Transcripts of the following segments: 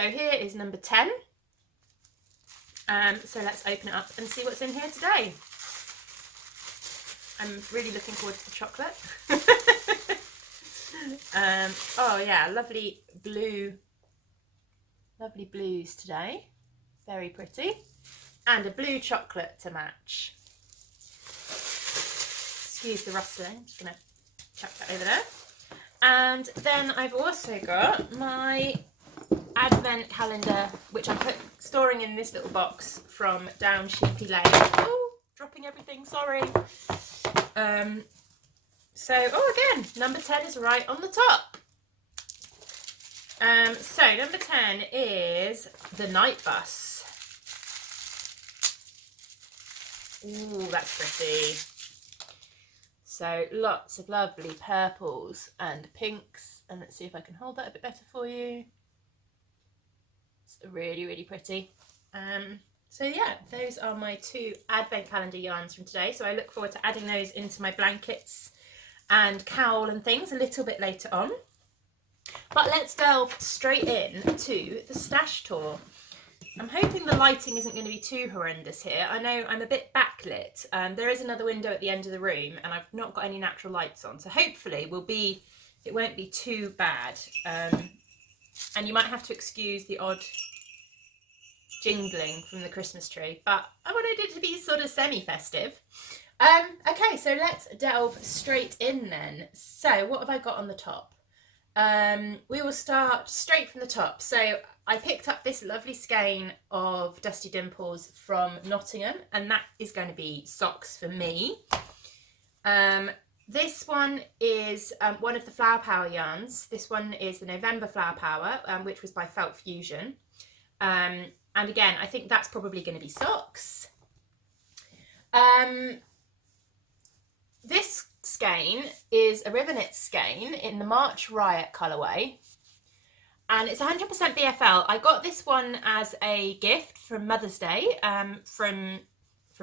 So here is number 10. So let's open it up and see what's in here today. I'm really looking forward to the chocolate. Oh yeah, lovely blues today. Very pretty. And a blue chocolate to match. Excuse the rustling, I'm just going to chuck that over there. And then I've also got my advent calendar, which I'm storing in this little box from down Sheepy Lane. Oh, dropping everything, sorry. So, again, number 10 is right on the top. So number 10 is the night bus. Ooh, that's pretty. So lots of lovely purples and pinks, and let's see if I can hold that a bit better for you. It's really, really pretty. So yeah, those are my 2 advent calendar yarns from today. So I look forward to adding those into my blankets and cowl and things a little bit later on. But let's delve straight in to the stash tour. I'm hoping the lighting isn't going to be too horrendous here. I know I'm a bit backlit. There is another window at the end of the room and I've not got any natural lights on. So hopefully it won't be too bad. And you might have to excuse the odd jingling from the Christmas tree. But I wanted it to be sort of semi-festive. Okay, so let's delve straight in then. So what have I got on the top? We will start straight from the top. So I picked up this lovely skein of Dusty Dimples from Nottingham, and that is going to be socks for me. This one is one of the Flower Power yarns. This one is the November Flower Power, which was by Felt Fusion. And again, I think that's probably going to be socks. This skein is a River Knit skein in the March Riot colourway, and it's 100% BFL. I got this one as a gift from Mother's Day from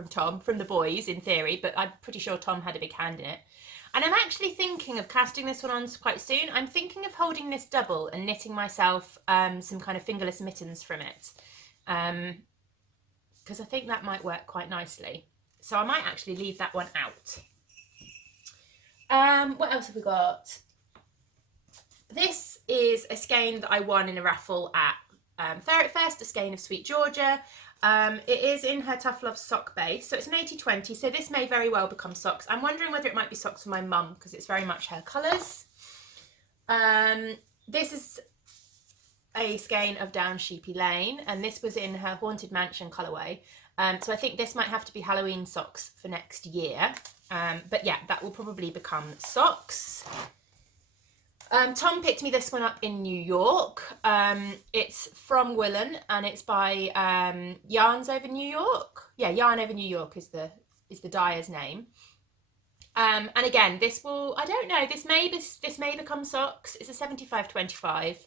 Tom, from the boys in theory, but I'm pretty sure Tom had a big hand in it. And I'm actually thinking of casting this one on quite soon. I'm thinking of holding this double and knitting myself some kind of fingerless mittens from it, because I think that might work quite nicely. So I might actually leave that one out. What else have we got? This is a skein that I won in a raffle at Ferret Fest, a skein of Sweet Georgia. It is in her Tough Love sock base, so it's an 80/20, so this may very well become socks. I'm wondering whether it might be socks for my mum, because it's very much her colours. This is a skein of Down Sheepy Lane, and this was in her Haunted Mansion colourway. So I think this might have to be Halloween socks for next year. But yeah, that will probably become socks. Tom picked me this one up in New York. It's from Willen, and it's by Yarns Over New York. Yeah, Yarn Over New York is the dyer's name. And again, this will, I don't know, this may become socks. It's a 75/25.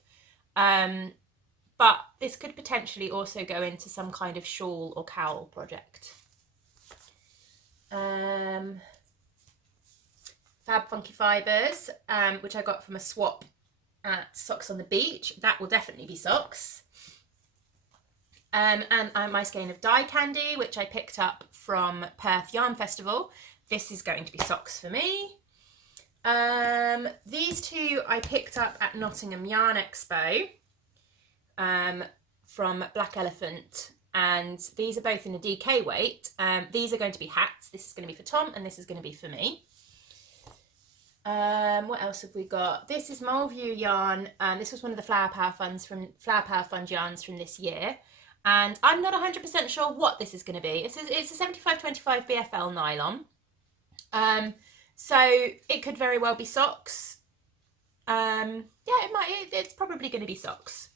But this could potentially also go into some kind of shawl or cowl project. Fab Funky Fibres, which I got from a swap at Socks on the Beach. That will definitely be socks. And my skein of Dye Candy, which I picked up from Perth Yarn Festival. This is going to be socks for me. These 2 I picked up at Nottingham Yarn Expo. From Black Elephant, and these are both in a DK weight. These are going to be hats. This is going to be for Tom, and this is going to be for me. What else have we got? This is Moleview yarn. This was one of the Flower Power Fund yarns from this year, and I'm not 100% sure what this is going to be. It's a 75/25 BFL nylon. So it could very well be socks. Yeah, it's probably going to be socks.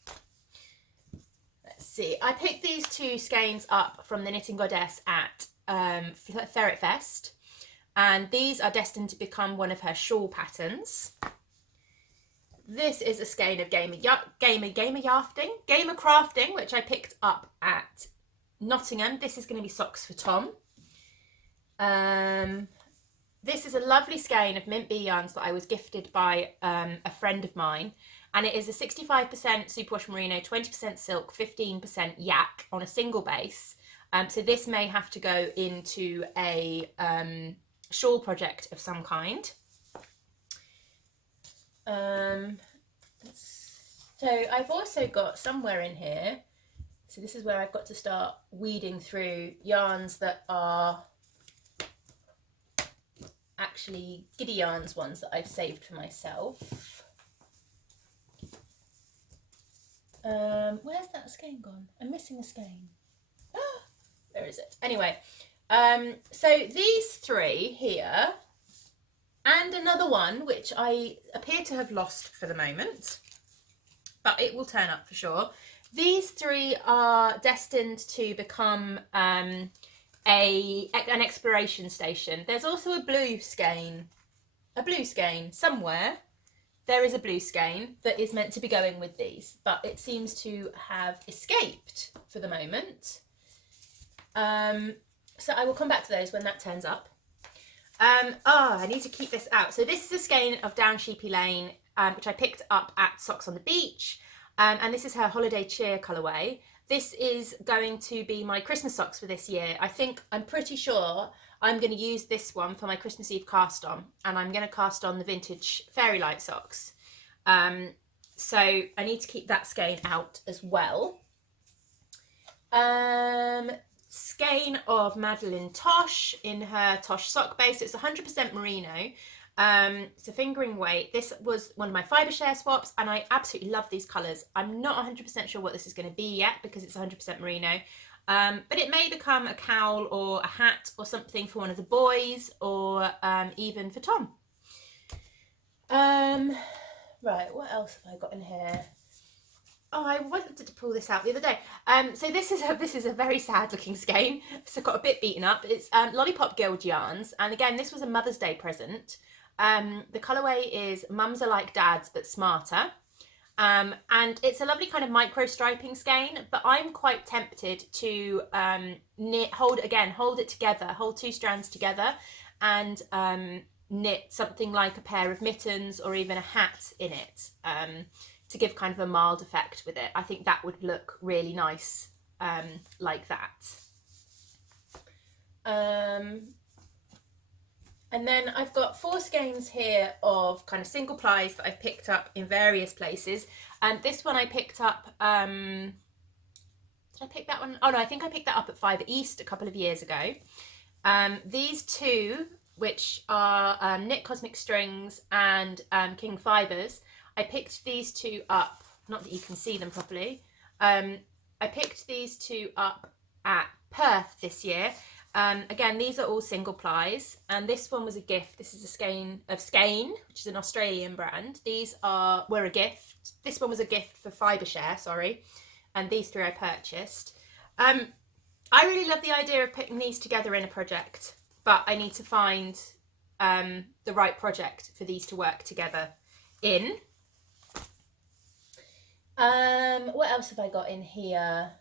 Let's see, I picked these 2 skeins up from the Knitting Goddess at Ferret Fest, and these are destined to become one of her shawl patterns. This is a skein of Gamer Crafting, which I picked up at Nottingham. This is going to be socks for Tom. This is a lovely skein of Mint Bee yarns that I was gifted by a friend of mine. and it is a 65% superwash merino, 20% silk, 15% yak on a single base. So this may have to go into a shawl project of some kind. So I've also got somewhere in here, so this is where I've got to start weeding through yarns that are actually Giddy yarns ones that I've saved for myself. Where's that skein gone? I'm missing a skein. Where is it? Anyway, so these three here and another one which I appear to have lost for the moment, but it will turn up for sure. These three are destined to become an exploration station. There's also a blue skein somewhere. There is a blue skein that is meant to be going with these, but it seems to have escaped for the moment. So I will come back to those when that turns up. I need to keep this out. So this is a skein of Down Sheepy Lane, which I picked up at Socks on the Beach. And this is her Holiday Cheer colourway. This is going to be my Christmas socks for this year. I'm pretty sure I'm going to use this one for my Christmas Eve cast on, and I'm going to cast on the vintage Fairy Light socks. So I need to keep that skein out as well. Skein of Madeline Tosh in her Tosh sock base. It's 100% merino. It's a fingering weight. This was one of my fibre share swaps, and I absolutely love these colours. I'm not 100% sure what this is going to be yet because it's 100% merino, but it may become a cowl or a hat or something for one of the boys, or even for Tom. Right, what else have I got in here? Oh, I wanted to pull this out the other day. So this is a very sad looking skein. It's got a bit beaten up. It's Lollipop Guild yarns, and again, this was a Mother's Day present. The colourway is Mums Are Like Dads but Smarter, and it's a lovely kind of micro striping skein, but I'm quite tempted to hold it together, hold two strands together, and knit something like a pair of mittens or even a hat in it, to give kind of a mild effect with it. I think that would look really nice like that. And then I've got 4 skeins here of kind of single plies that I've picked up in various places. This one I picked up, did I pick that one? Oh no, I think I picked that up at Fibre East a couple of years ago. These two, which are Knit Cosmic Strings and King Fibres, I picked these two up, not that you can see them properly. I picked these two up at Perth this year. Again, these are all single plies, and this one was a gift. This is a skein of Skein, which is an Australian brand. These were a gift. This one was a gift for Fibre Share, sorry, and these three I purchased. I really love the idea of putting these together in a project, but I need to find the right project for these to work together in. What else have I got in here?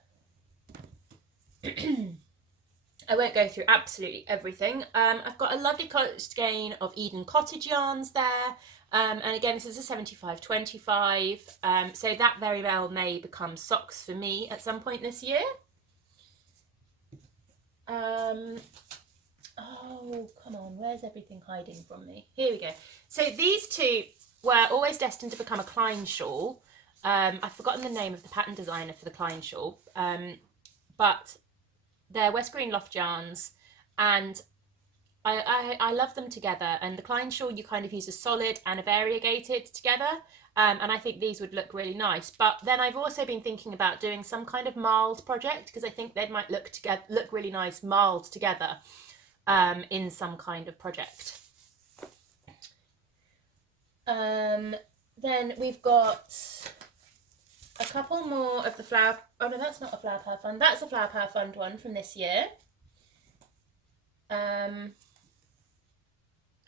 I won't go through absolutely everything. I've got a lovely skein of Eden Cottage yarns there. And again, this is a 75-25. So that very well may become socks for me at some point this year. Oh, come on. Where's everything hiding from me? Here we go. So these two were always destined to become a Klein shawl. I've forgotten the name of the pattern designer for the Klein shawl. But they're West Green Loft yarns, and I love them together. And the Klein shawl, you kind of use a solid and a variegated together, and I think these would look really nice. But then I've also been thinking about doing some kind of marled project, because I think they might look really nice marled together in some kind of project. Then we've got a couple more of the flower. Oh no, that's not a Flower Power Fund. That's a Flower Power Fund one from this year. Oh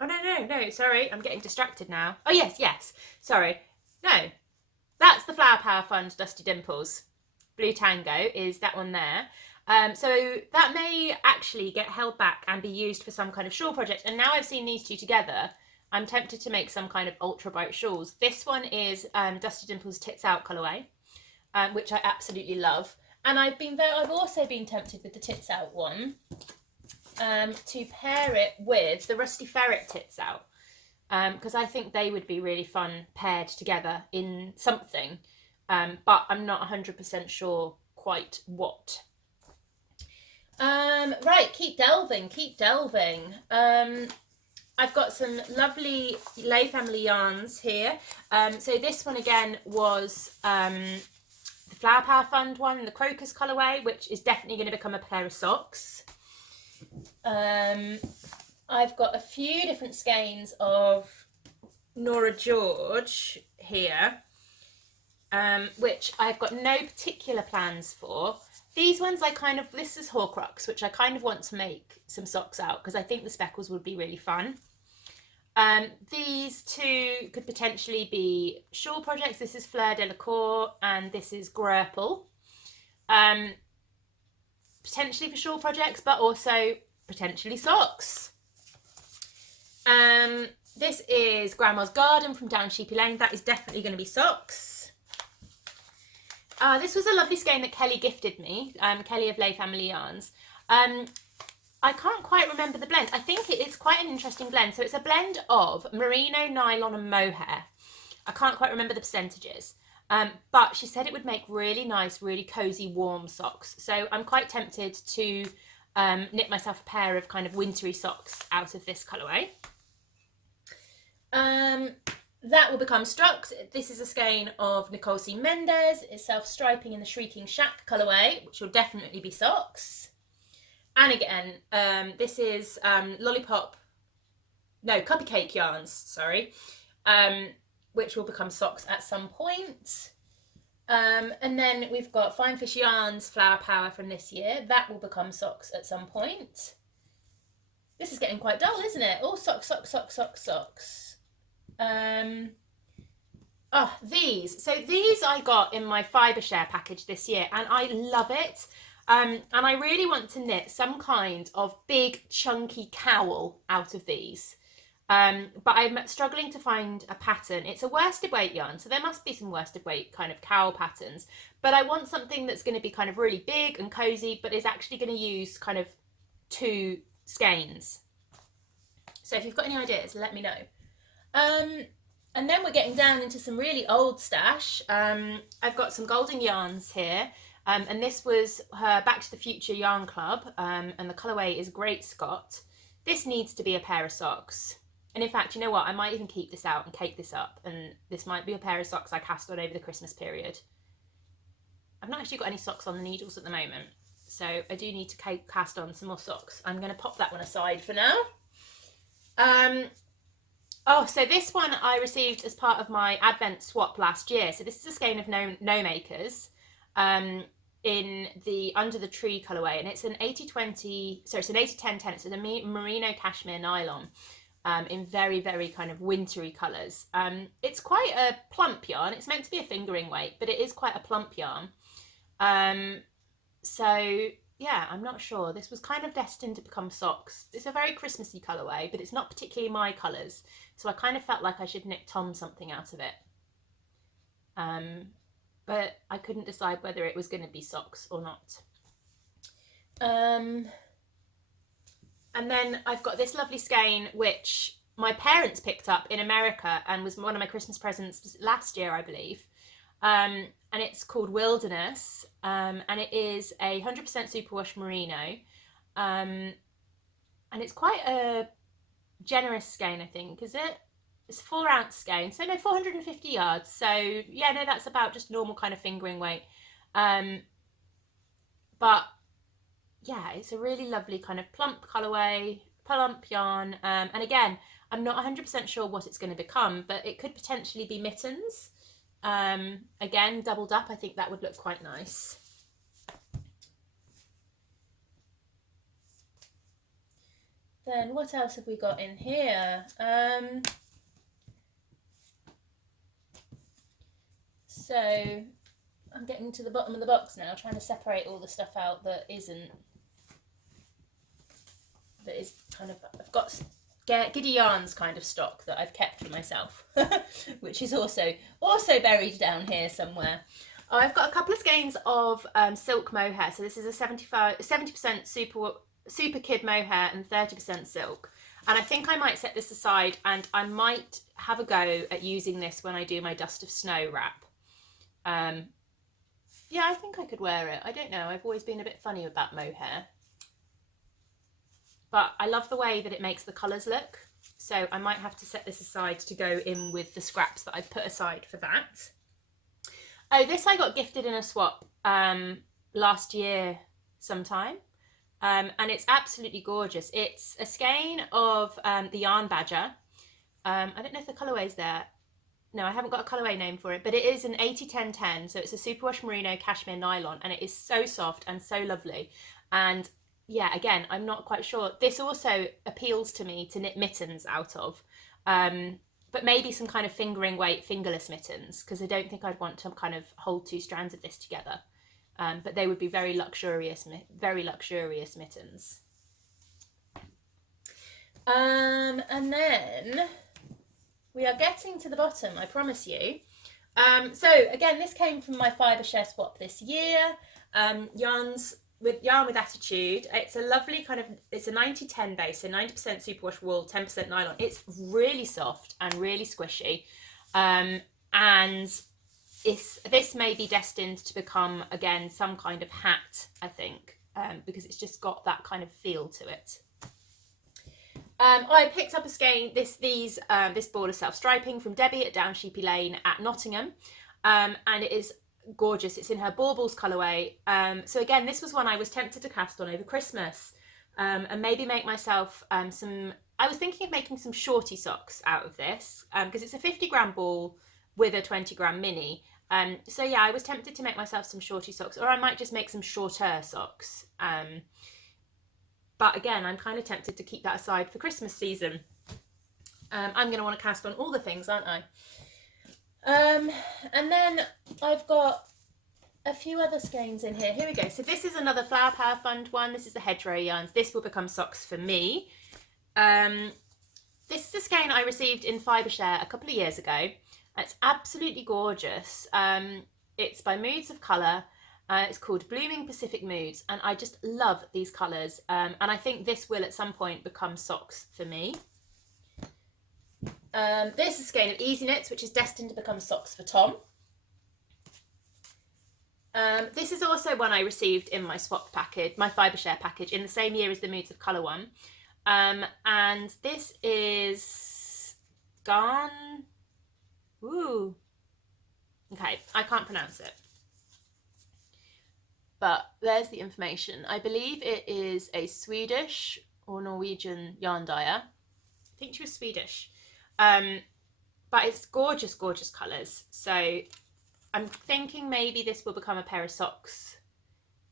no, sorry, I'm getting distracted now. Oh yes, sorry. No, that's the Flower Power Fund Dusty Dimples. Blue Tango is that one there. So that may actually get held back and be used for some kind of shawl project. And now I've seen these two together, I'm tempted to make some kind of ultra bright shawls. This one is Dusty Dimples Tits Out colourway, which I absolutely love. And I've also been tempted with the Tits Out one to pair it with the Rusty Ferret Tits Out, because I think they would be really fun paired together in something, but I'm not 100% sure quite what. Right, keep delving. I've got some lovely Lay Family yarns here. So this one again was the Flower Power Fund one, the Crocus colourway, which is definitely going to become a pair of socks. I've got a few different skeins of Nora George here, which I've got no particular plans for. These ones this is Horcrux, which I kind of want to make some socks out because I think the speckles would be really fun. These two could potentially be shawl projects. This is Fleur Delacour and this is Grurple. Potentially for shawl projects, but also potentially socks. This is Grandma's Garden from Down Sheepy Lane. That is definitely going to be socks. This was a lovely skein that Kelly gifted me, Kelly of Lay Family Yarns. I can't quite remember the blend. I think it's quite an interesting blend. So it's a blend of merino, nylon and mohair. I can't quite remember the percentages. But she said it would make really nice, really cozy, warm socks. So I'm quite tempted to knit myself a pair of kind of wintry socks out of this colourway. That will become Strux. This is a skein of Nicole C. Mendez. It's self-striping in the Shrieking Shack colourway, which will definitely be socks. And again, this is Cupcake Yarns, sorry, which will become socks at some point. And then we've got Fine Fish Yarns Flower Power from this year. That will become socks at some point. This is getting quite dull, isn't it? All socks, socks, socks, socks, socks. These. So these I got in my fibre share package this year and I love it. And I really want to knit some kind of big chunky cowl out of these. But I'm struggling to find a pattern. It's a worsted weight yarn, so there must be some worsted weight kind of cowl patterns. But I want something that's going to be kind of really big and cozy, but is actually going to use kind of 2 skeins. So if you've got any ideas, let me know. And then we're getting down into some really old stash. I've got some Golden Yarns here. And this was her Back to the Future Yarn Club. And the colourway is Great Scott. This needs to be a pair of socks. And in fact, you know what? I might even keep this out and cake this up. And this might be a pair of socks I cast on over the Christmas period. I've not actually got any socks on the needles at the moment. So I do need to cast on some more socks. I'm going to pop that one aside for now. So this one I received as part of my Advent swap last year. So this is a skein of No Makers in the Under the Tree colourway. And it's an 80-20, sorry, it's an 80-10-10. It's a merino cashmere nylon in very, very kind of wintry colours. It's quite a plump yarn. It's meant to be a fingering weight, but it is quite a plump yarn. So yeah, I'm not sure. This was kind of destined to become socks. It's a very Christmassy colourway, but it's not particularly my colours. So I kind of felt like I should knit Tom something out of it. But I couldn't decide whether it was going to be socks or not. And then I've got this lovely skein, which my parents picked up in America and was one of my Christmas presents last year, I believe. And it's called Wilderness, and it is a 100% superwash merino, and it's quite a generous skein, I think, is it? It's a 4-ounce skein, so no, 450 yards, so yeah, no, that's about just normal kind of fingering weight, but yeah, it's a really lovely kind of plump colourway, plump yarn, and again, I'm not 100% sure what it's going to become, but it could potentially be mittens. Again, doubled up, I think that would look quite nice. Then what else have we got in here? So I'm getting to the bottom of the box now, trying to separate all the stuff out that is kind of, I've got Giddy yarns kind of stock that I've kept for myself, which is also buried down here somewhere. Oh, I've got a couple of skeins of silk mohair. So this is a 70% super kid mohair and 30% silk. And I think I might set this aside, and I might have a go at using this when I do my Dust of Snow wrap. Yeah, I think I could wear it. I don't know. I've always been a bit funny about mohair. But I love the way that it makes the colours look. So I might have to set this aside to go in with the scraps that I've put aside for that. Oh, this I got gifted in a swap last year sometime. And it's absolutely gorgeous. It's a skein of the Yarn Badger. I don't know if the colourway's there. No, I haven't got a colourway name for it, but it is an 80-10-10. So it's a superwash merino cashmere nylon, and it is so soft and so lovely. And yeah, again, I'm not quite sure. This also appeals to me to knit mittens out of, but maybe some kind of fingering weight fingerless mittens, because I don't think I'd want to kind of hold 2 strands of this together. But they would be very luxurious mittens. And then we are getting to the bottom, I promise you. So again, this came from my fibre share swap this year. Yarn with Attitude. It's a lovely kind of, it's a 90-10 base, so 90% superwash wool, 10% nylon. It's really soft and really squishy. And this may be destined to become, again, some kind of hat, I think, because it's just got that kind of feel to it. I picked up a skein, this border self-striping from Debbie at Down Sheepy Lane at Nottingham, and it is gorgeous. It's in her Baubles colourway. So again, this was one I was tempted to cast on over Christmas, and maybe make myself I was thinking of making some shorty socks out of this, because it's a 50-gram ball with a 20-gram mini. So yeah, I was tempted to make myself some shorty socks, or I might just make some shorter socks. But again, I'm kind of tempted to keep that aside for Christmas season. I'm going to want to cast on all the things, aren't I? And then I've got a few other skeins in here. Here we go. So this is another Flower Power Fund one. This is the Hedgerow yarns. This will become socks for me. This is a skein I received in Fibreshare a couple of years ago. It's absolutely gorgeous. It's by Moods of Colour. It's called Blooming Pacific Moods, and I just love these colours. And I think this will at some point become socks for me. This is a skein of Easy Knits, which is destined to become socks for Tom. This is also one I received in my swap package, my Fibreshare package, in the same year as the Moods of Colour one. And this is Garn. Ooh. Okay, I can't pronounce it. But there's the information. I believe it is a Swedish or Norwegian yarn dyer. I think she was Swedish. But it's gorgeous, gorgeous colours. So I'm thinking maybe this will become a pair of socks,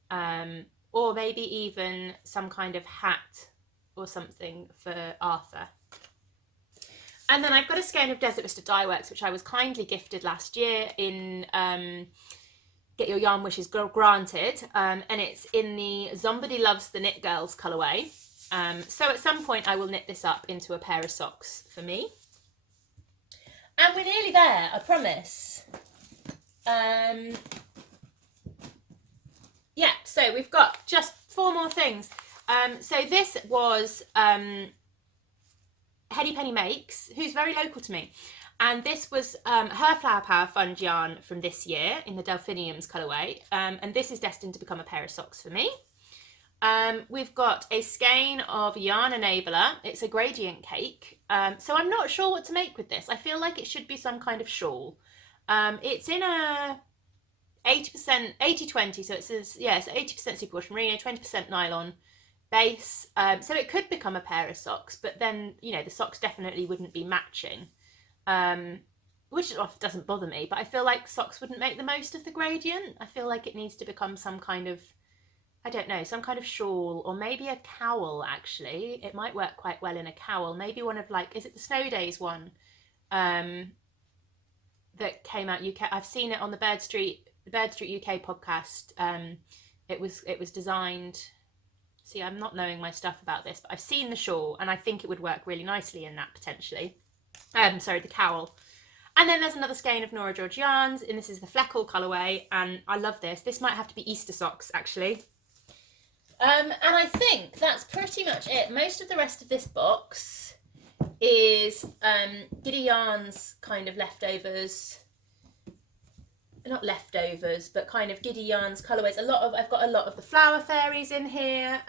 or maybe even some kind of hat or something for Arthur. And then I've got a skein of Desert Vista Dye Works, which I was kindly gifted last year in Get Your Yarn Wishes Granted, and it's in the Somebody Loves the Knit Girls colourway. So at some point I will knit this up into a pair of socks for me. And we're nearly there, I promise. Yeah, so we've got just 4 more things. So this was Heddy Penny Makes, who's very local to me. And this was her Flower Power Fund yarn from this year in the Delphiniums colourway. And this is destined to become a pair of socks for me. We've got a skein of Yarn Enabler. It's a gradient cake. So I'm not sure what to make with this. I feel like it should be some kind of shawl. It's in a 80%, 80-20. So it says, yeah, it's 80% superwash merino, 20% nylon base. So it could become a pair of socks, but then, you know, the socks definitely wouldn't be matching. Which doesn't bother me, but I feel like socks wouldn't make the most of the gradient. I feel like it needs to become some kind of, I don't know, some kind of shawl, or maybe a cowl, actually. It might work quite well in a cowl. Maybe one of, like, is it the Snow Days one that came out UK? I've seen it on the Bird Street UK podcast. It was designed, See, I'm not knowing my stuff about this, but I've seen the shawl and I think it would work really nicely in that potentially. Sorry, the cowl. And then there's another skein of Nora George yarns, and this is the Fleckle colourway, and I love this. This might have to be Easter socks, actually. And I think that's pretty much it. Most of the rest of this box is Giddy Yarns kind of leftovers. Not leftovers, but kind of Giddy Yarns colourways. I've got a lot of the flower fairies in here.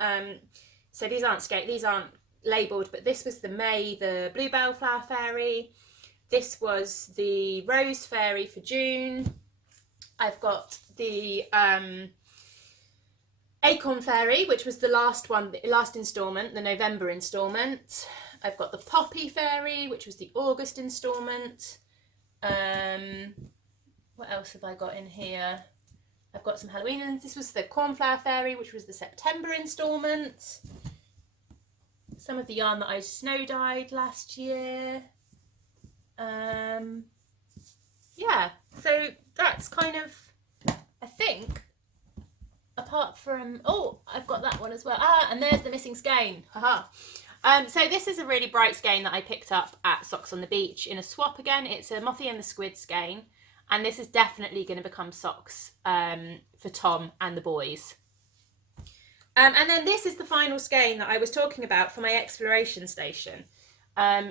So these aren't labelled, but this was the May, the Bluebell flower fairy. This was the Rose fairy for June. I've got the Acorn fairy, which was the last one, the last instalment, the November instalment. I've got the Poppy fairy, which was the August instalment. What else have I got in here? I've got some Halloween, and this was the Cornflower fairy, which was the September instalment. Some of the yarn that I snow dyed last year. Yeah, so that's kind of, I think, apart from, oh, I've got that one as well. And there's the missing skein. Haha. So this is a really bright skein that I picked up at Socks on the Beach in a swap again. It's a Mothy and the Squid skein, and this is definitely going to become socks for Tom and the boys. And then this is the final skein that I was talking about for my exploration station.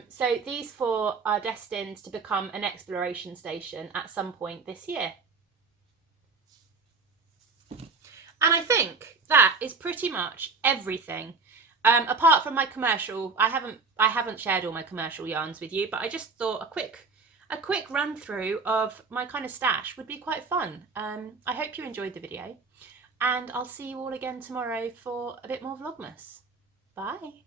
So these four are destined to become an exploration station at some point this year. And I think that is pretty much everything. Apart from my commercial, I haven't shared all my commercial yarns with you, but I just thought a quick run through of my kind of stash would be quite fun. I hope you enjoyed the video, and I'll see you all again tomorrow for a bit more Vlogmas. Bye.